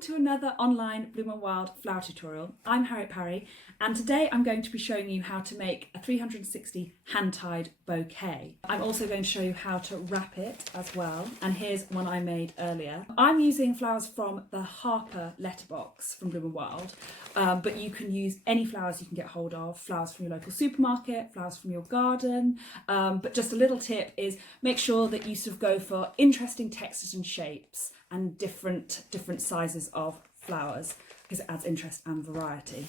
welcome to another online Bloom and Wild flower tutorial. I'm Harriet Parry and today I'm going to be showing you how to make a 360 hand-tied bouquet. I'm also going to show you how to wrap it as well, and here's one I made earlier. I'm using flowers from the Harper letterbox from Bloom and Wild, but you can use any flowers you can get hold of, flowers from your local supermarket, flowers from your garden, but just a little tip is make sure that you sort of go for interesting textures and shapes and different sizes of flowers because it adds interest and variety.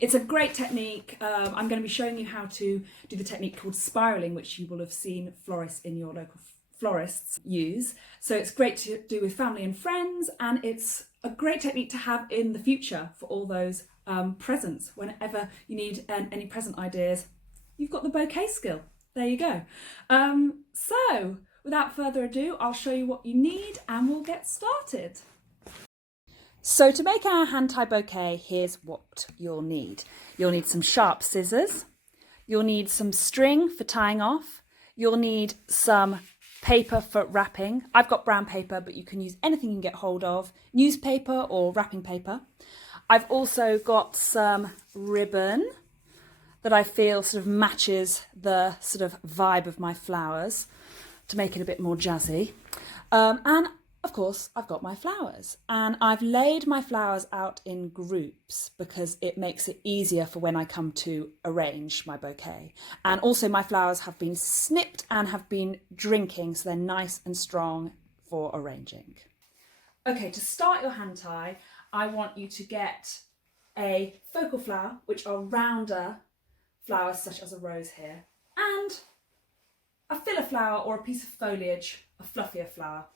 It's a great technique. I'm going to be showing you how to do the technique called spiraling, which you will have seen florists in your local florists use. So it's great to do with family and friends, and it's a great technique to have in the future for all those presents. Whenever you need any present ideas, you've got the bouquet skill. There you go. So without further ado, I'll show you what you need and we'll get started. So to make our hand-tie bouquet, here's what you'll need. You'll need some sharp scissors. You'll need some string for tying off. You'll need some paper for wrapping. I've got brown paper, but you can use anything you can get hold of, newspaper or wrapping paper. I've also got some ribbon that I feel sort of matches the sort of vibe of my flowers to make it a bit more jazzy. And of course, I've got my flowers, and I've laid my flowers out in groups because it makes it easier for when I come to arrange my bouquet. And also my flowers have been snipped and have been drinking, so they're nice and strong for arranging. Okay, to start your hand tie, I want you to get a focal flower, which are rounder flowers such as a rose here, and a filler flower or a piece of foliage, a fluffier flower.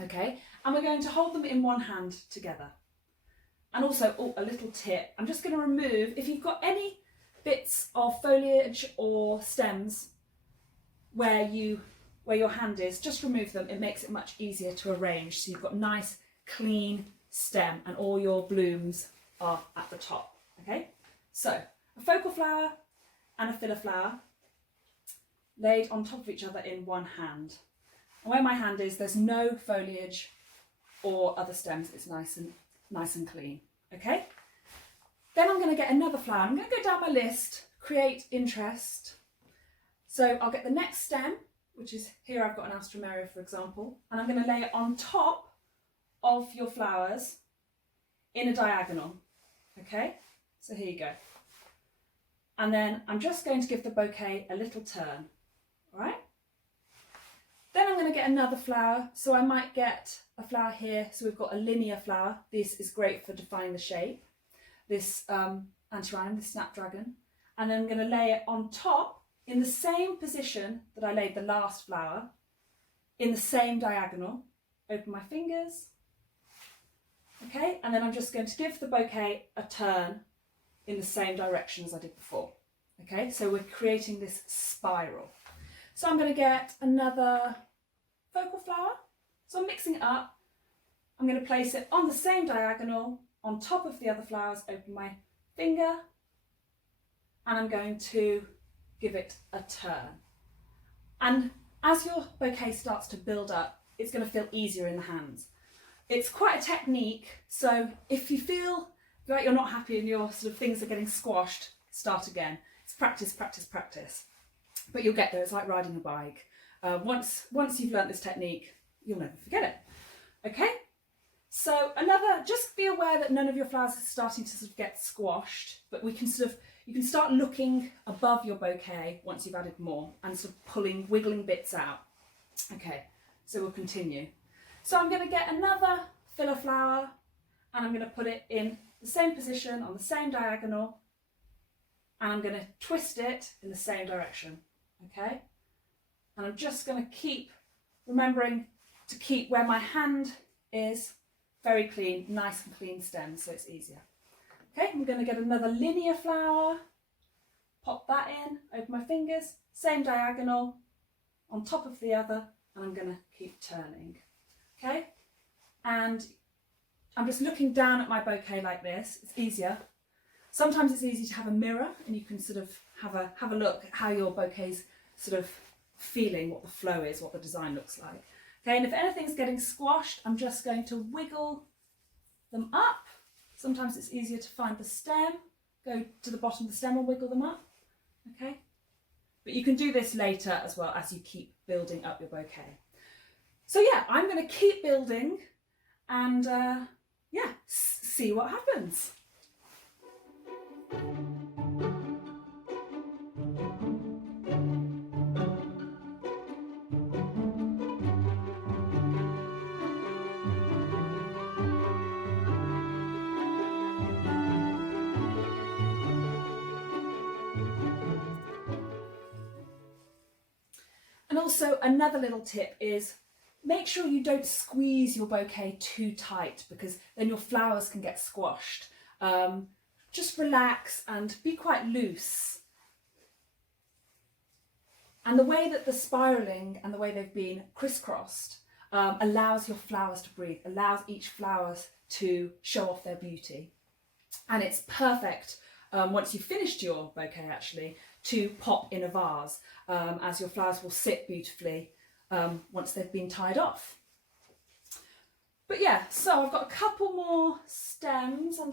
Okay, and we're going to hold them in one hand together. And also, a little tip, I'm just going to remove, if you've got any bits of foliage or stems where your hand is, just remove them. It makes it much easier to arrange. So you've got nice, clean stem and all your blooms are at the top. Okay, so a focal flower and a filler flower laid on top of each other in one hand. And where my hand is, there's no foliage or other stems. It's nice and clean. Okay. Then I'm going to get another flower. I'm going to go down my list, create interest. So I'll get the next stem, which is here. I've got an alstroemeria, for example, and I'm going to lay it on top of your flowers in a diagonal. Okay. So here you go. And then I'm just going to give the bouquet a little turn. All right. Then I'm going to get another flower, so I might get a flower here. So we've got a linear flower. This is great for defining the shape. This antirrhinum, this snapdragon. And then I'm going to lay it on top in the same position that I laid the last flower, in the same diagonal. Open my fingers. Okay, and then I'm just going to give the bouquet a turn in the same direction as I did before. Okay, so we're creating this spiral. So I'm going to get another focal flower. So I'm mixing it up. I'm going to place it on the same diagonal on top of the other flowers, open my finger, and I'm going to give it a turn. And as your bouquet starts to build up, it's going to feel easier in the hands. It's quite a technique, so if you feel like you're not happy and your sort of things are getting squashed, start again. It's practice, practice, practice. But you'll get there. It's like riding a bike. Once you've learnt this technique, you'll never forget it. Okay? So just be aware that none of your flowers are starting to sort of get squashed, but you can start looking above your bouquet once you've added more and sort of wiggling bits out. Okay, so we'll continue. So I'm going to get another filler flower and I'm going to put it in the same position on the same diagonal, and I'm going to twist it in the same direction. Okay, and I'm just going to keep remembering to keep where my hand is very clean, nice and clean stems, so it's easier. Okay, I'm going to get another linear flower, pop that in, open my fingers, same diagonal on top of the other, and I'm going to keep turning. Okay, and I'm just looking down at my bouquet like this. It's easier. Sometimes it's easy to have a mirror and you can sort of have a look at how your bouquet's sort of feeling, what the flow is, what the design looks like. Okay, and if anything's getting squashed, I'm just going to wiggle them up. Sometimes it's easier to find the stem. Go to the bottom of the stem and wiggle them up. Okay? But you can do this later as well as you keep building up your bouquet. So yeah, I'm going to keep building and yeah, see what happens. And also another little tip is make sure you don't squeeze your bouquet too tight because then your flowers can get squashed. Just relax and be quite loose. And the way that the spiraling and the way they've been crisscrossed allows your flowers to breathe, allows each flower to show off their beauty. And it's perfect once you've finished your bouquet actually to pop in a vase as your flowers will sit beautifully once they've been tied off. But yeah, so I've got a couple more stems. I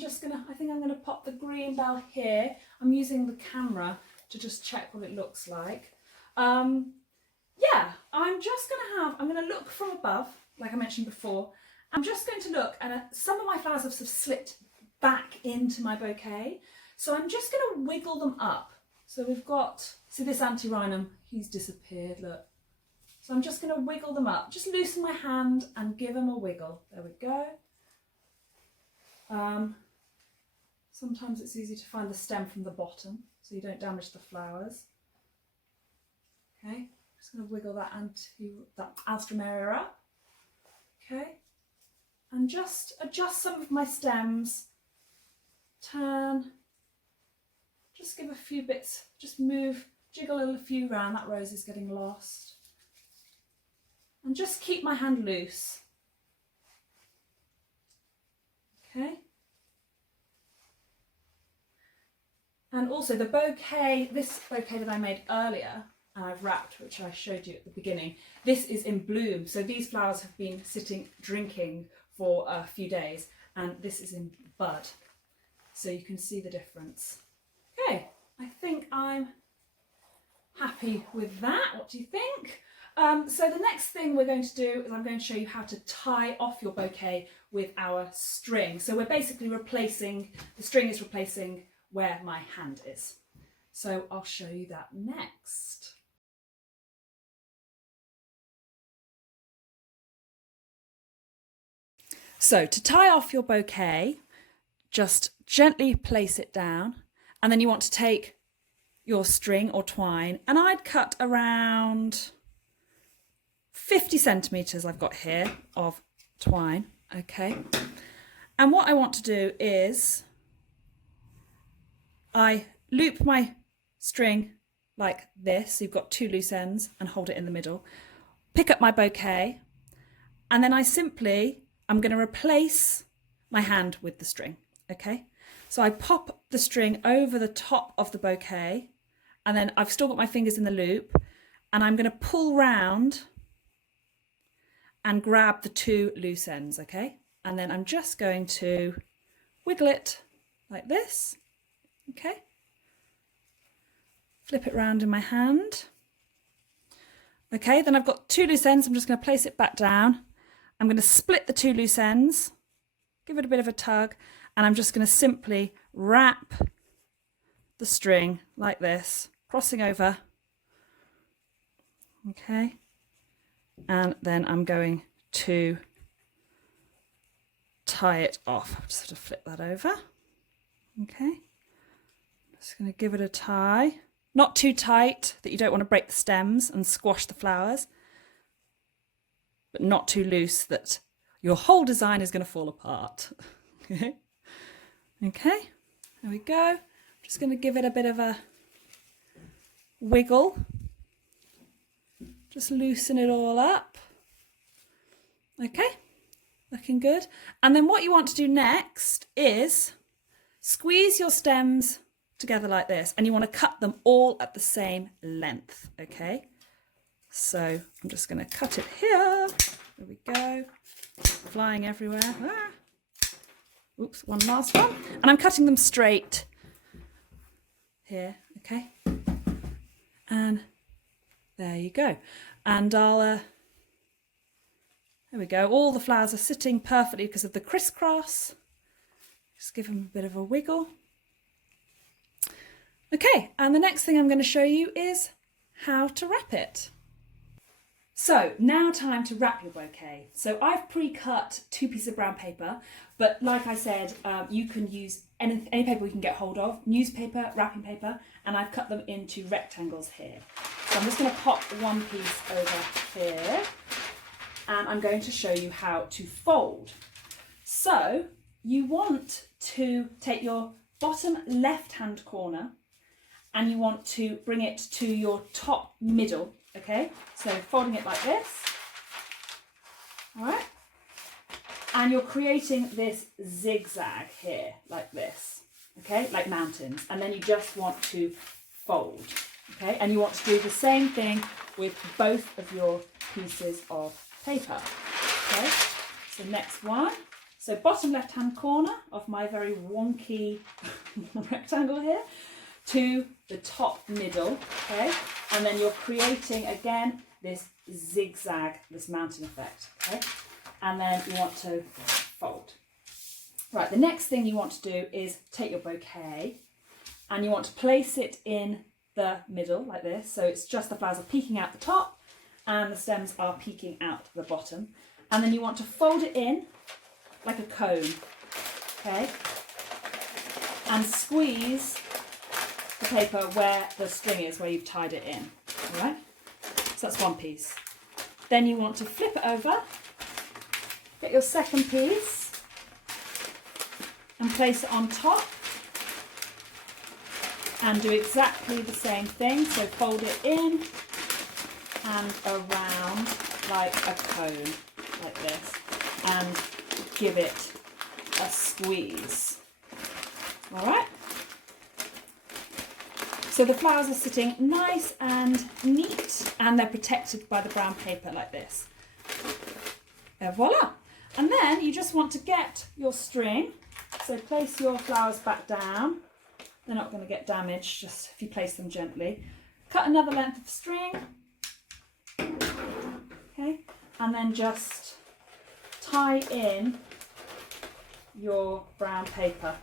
think I'm gonna pop the green bell here. I'm using the camera to just check what it looks like. Yeah, I'm gonna look from above, like I mentioned before. I'm just going to look, and some of my flowers have sort of slipped back into my bouquet. So I'm just gonna wiggle them up. So we've got, see this antirrhinum, he's disappeared, look. So I'm just going to wiggle them up. Just loosen my hand and give them a wiggle. There we go. Sometimes it's easy to find the stem from the bottom so you don't damage the flowers. Okay, just going to wiggle that alstroemeria up. Okay, and just adjust some of my stems. Turn. Just give a few bits, just move, jiggle a few round. That rose is getting lost. And just keep my hand loose. Okay. And also the bouquet, this bouquet that I made earlier, and I've wrapped, which I showed you at the beginning, this is in bloom. So these flowers have been sitting drinking for a few days, and this is in bud. So you can see the difference. Okay, I think I'm happy with that. What do you think? So the next thing we're going to do is I'm going to show you how to tie off your bouquet with our string. So we're basically replacing, the string is replacing where my hand is. So I'll show you that next. So to tie off your bouquet, just gently place it down, and then you want to take your string or twine, and I'd cut around 50 centimetres I've got here of twine, okay? And what I want to do is I loop my string like this, so you've got two loose ends, and hold it in the middle. Pick up my bouquet, and then I'm going to replace my hand with the string, okay? So I pop the string over the top of the bouquet, and then I've still got my fingers in the loop, and I'm going to pull round and grab the two loose ends, okay? And then I'm just going to wiggle it like this, okay? Flip it round in my hand. Okay, then I've got two loose ends. I'm just going to place it back down. I'm going to split the two loose ends, give it a bit of a tug, and I'm just going to simply wrap the string like this, crossing over. Okay, and then I'm going to tie it off. I'll just sort of flip that over. Okay, just going to give it a tie. Not too tight that you don't want to break the stems and squash the flowers, but not too loose that your whole design is going to fall apart. Okay, there we go. I'm just going to give it a bit of a wiggle. Just loosen it all up. Okay, looking good. And then what you want to do next is squeeze your stems together like this, and you want to cut them all at the same length. Okay, so I'm just going to cut it here. There we go, flying everywhere. Oops, one last one. And I'm cutting them straight here, okay? And there you go. And I'll, there we go. All the flowers are sitting perfectly because of the crisscross. Just give them a bit of a wiggle. Okay, and the next thing I'm going to show you is how to wrap it. So now time to wrap your bouquet. So I've pre-cut 2 pieces of brown paper, but like I said, you can use any paper you can get hold of, newspaper, wrapping paper, and I've cut them into rectangles here. So I'm just going to pop one piece over here, and I'm going to show you how to fold. So you want to take your bottom left-hand corner and you want to bring it to your top middle. Okay, so folding it like this, all right, and you're creating this zigzag here, like this, okay, like mountains, and then you just want to fold, okay, and you want to do the same thing with both of your pieces of paper, okay, so next one, so bottom left-hand corner of my very wonky rectangle here, to the top middle, okay, and then you're creating again this zigzag, this mountain effect, okay, and then you want to fold. Right, the next thing you want to do is take your bouquet and you want to place it in the middle like this, so it's just the flowers are peeking out the top and the stems are peeking out the bottom, and then you want to fold it in like a cone, okay, and squeeze the paper where the string is, where you've tied it in, all right? So that's one piece. Then you want to flip it over, get your second piece and place it on top and do exactly the same thing. So fold it in and around like a cone, like this, and give it a squeeze, all right? So the flowers are sitting nice and neat and they're protected by the brown paper like this. And voila! And then you just want to get your string. So place your flowers back down. They're not going to get damaged just if you place them gently. Cut another length of string. Okay, and then just tie in your brown paper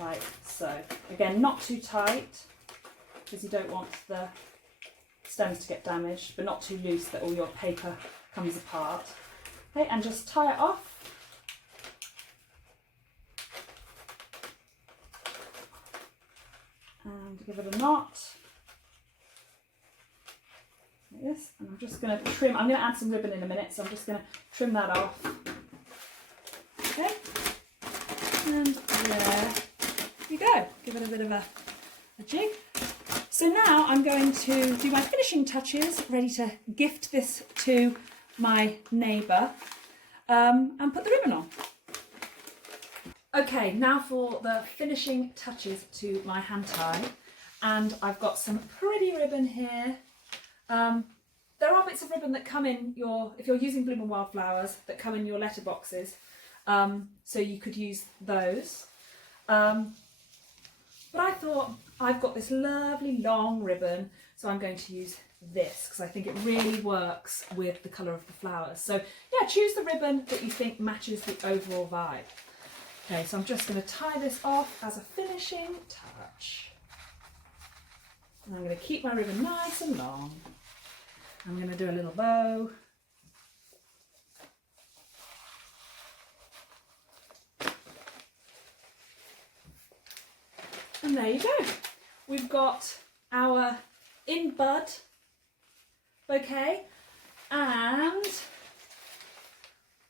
like so. Again, not too tight because you don't want the stems to get damaged, but not too loose that all your paper comes apart. Okay, and just tie it off. And give it a knot. Like this. And I'm just going to trim, I'm going to add some ribbon in a minute, so I'm just going to trim that off. Okay, and there you go. Give it a bit of a jig. So now I'm going to do my finishing touches, ready to gift this to my neighbour and put the ribbon on. Okay, now for the finishing touches to my hand tie, and I've got some pretty ribbon here. There are bits of ribbon that come in your, if you're using Bloom and Wildflowers, that come in your letterboxes, so you could use those. But I thought I've got this lovely long ribbon, so I'm going to use this because I think it really works with the colour of the flowers. So yeah, choose the ribbon that you think matches the overall vibe. Okay, so I'm just going to tie this off as a finishing touch. And I'm going to keep my ribbon nice and long. I'm going to do a little bow. And there you go. We've got our in bud bouquet and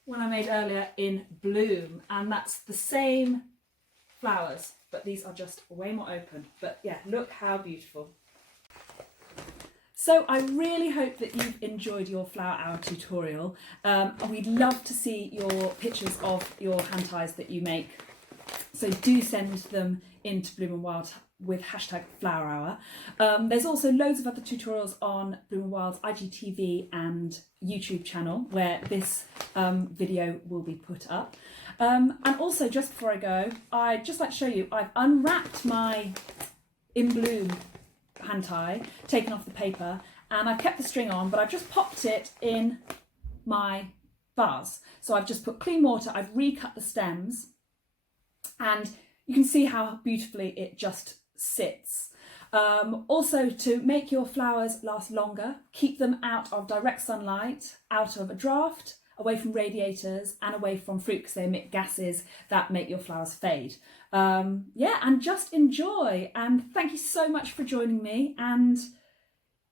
one I made earlier in bloom, and that's the same flowers, but these are just way more open. But yeah, look how beautiful. So I really hope that you've enjoyed your Flower Hour tutorial. We'd love to see your pictures of your hand ties that you make. So do send them into Bloom and with hashtag Flower Hour. There's also loads of other tutorials on Bloom & Wild's IGTV and YouTube channel where this video will be put up. And also, just before I go, I'd just like to show you, I've unwrapped my In Bloom hand tie, taken off the paper, and I've kept the string on, but I've just popped it in my vase. So I've just put clean water, I've recut the stems, and you can see how beautifully it just sits. Also, to make your flowers last longer, keep them out of direct sunlight, out of a draft, away from radiators and away from fruit because they emit gases that make your flowers fade. Yeah, and just enjoy. And thank you so much for joining me. And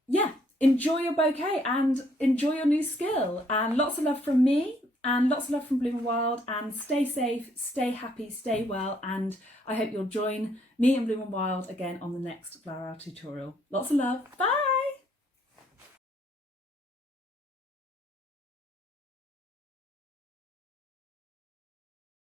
yeah, enjoy your bouquet and enjoy your new skill. And lots of love from me and lots of love from Bloom & Wild. And stay safe, stay happy, stay well. And I hope you'll join me and Bloom & Wild again on the next Flower Hour tutorial. Lots of love. Bye.